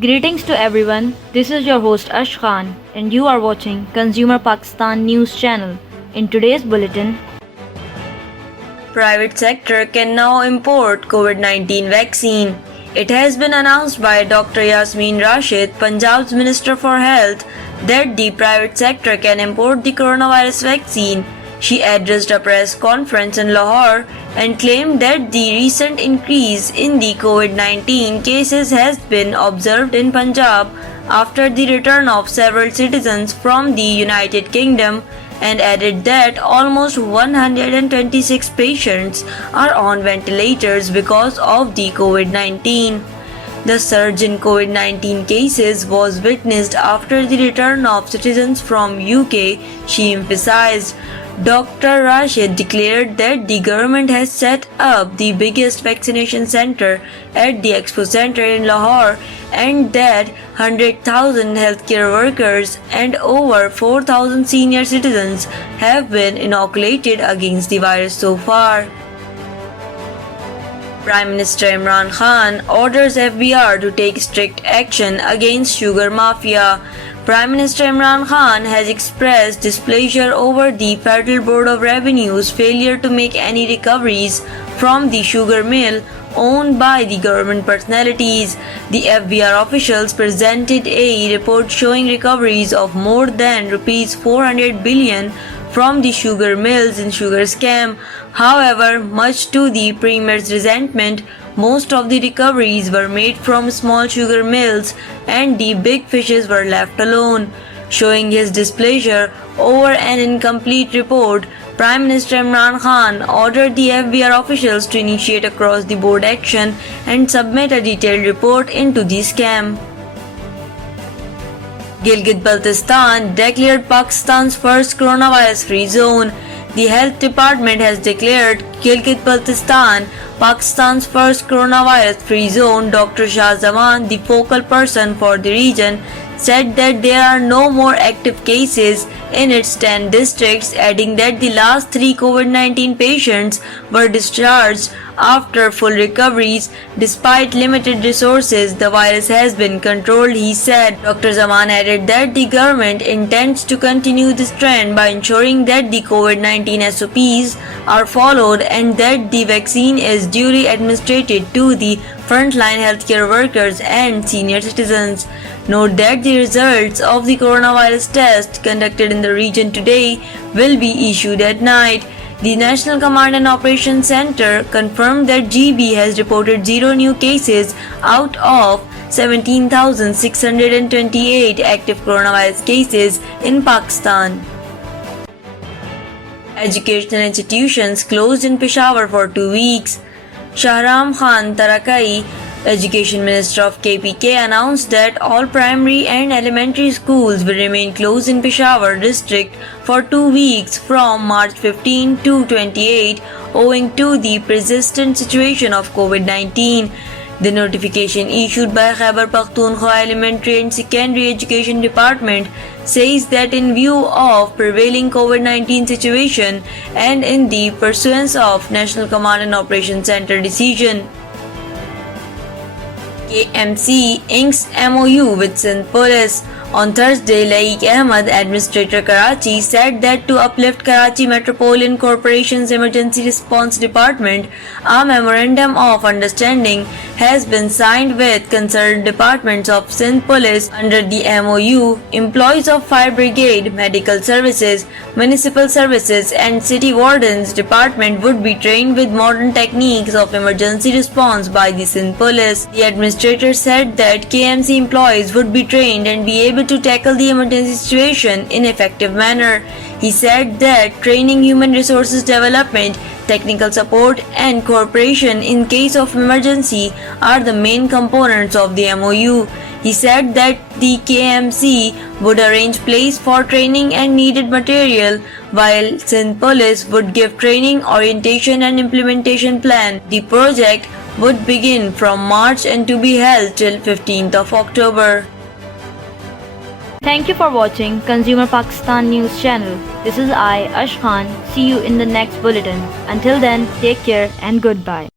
Greetings to everyone. This is your host Ash Khan and you are watching Consumer Pakistan News Channel. In today's bulletin, private sector can now import COVID-19 vaccine. It has been announced by Dr. Yasmin Rashid, Punjab's Minister for Health, that the private sector can import the coronavirus vaccine. She addressed a press conference in Lahore and claimed that the recent increase in the COVID-19 cases has been observed in Punjab after the return of several citizens from the United Kingdom, and added that almost 126 patients are on ventilators because of the COVID-19. The surge in COVID-19 cases was witnessed after the return of citizens from UK, she emphasized. Dr. Rashid declared that the government has set up the biggest vaccination center at the Expo Center in Lahore and that 100,000 healthcare workers and over 4,000 senior citizens have been inoculated against the virus so far. Prime Minister Imran Khan orders FBR to take strict action against sugar mafia. Prime Minister Imran Khan has expressed displeasure over the Federal Board of Revenue's failure to make any recoveries from the sugar mill owned by the government personalities. The FBR officials presented a report showing recoveries of more than Rs 400 billion from the sugar mills in sugar scam. However, much to the Premier's resentment, most of the recoveries were made from small sugar mills and the big fishes were left alone. Showing his displeasure over an incomplete report, Prime Minister Imran Khan ordered the FBR officials to initiate across-the-board action and submit a detailed report into the scam. Gilgit-Baltistan declared Pakistan's first coronavirus-free zone. The Health Department has declared Gilgit-Baltistan Pakistan's first coronavirus-free zone. Dr. Shah Zaman, the focal person for the region, said that there are no more active cases in its 10 districts, adding that the last 3 COVID-19 patients were discharged after full recoveries. Despite limited resources, the virus has been controlled, he said. Dr. Zaman added that the government intends to continue this trend by ensuring that the COVID-19 SOPs are followed and that the vaccine is duly administered to the frontline healthcare workers and senior citizens. Note that the results of the coronavirus test conducted in the region today will be issued at night. The National Command and Operations Center confirmed that GB has reported 0 new cases out of 17,628 active coronavirus cases in Pakistan. Educational institutions closed in Peshawar for 2 weeks. Shahram Khan Tarakai, Education Minister of KPK, announced that all primary and elementary schools will remain closed in Peshawar district for 2 weeks from March 15 to 28 owing to the persistent situation of COVID-19. The notification issued by Khyber Pakhtunkhwa Elementary and Secondary Education Department says that in view of prevailing COVID-19 situation and in the pursuance of National Command and Operations Center decision, KMC inks MOU with Sindh Police. On Thursday, Laik Ahmed, Administrator Karachi, said that to uplift Karachi Metropolitan Corporation's Emergency Response Department, a memorandum of understanding has been signed with concerned departments of Sindh Police. Under the MOU, employees of Fire Brigade, Medical Services, Municipal Services and City Wardens Department would be trained with modern techniques of emergency response by the Sindh Police. The administrator said that KMC employees would be trained and be able to tackle the emergency situation in effective manner. He said that training, human resources development, technical support and cooperation in case of emergency are the main components of the MOU. He said that the KMC would arrange place for training and needed material, while Sindh Police would give training, orientation and implementation plan. The project would begin from March and to be held till 15th of October. Thank you for watching Consumer Pakistan News Channel. This is I, Ash Khan. See you in the next bulletin. Until then, take care and goodbye.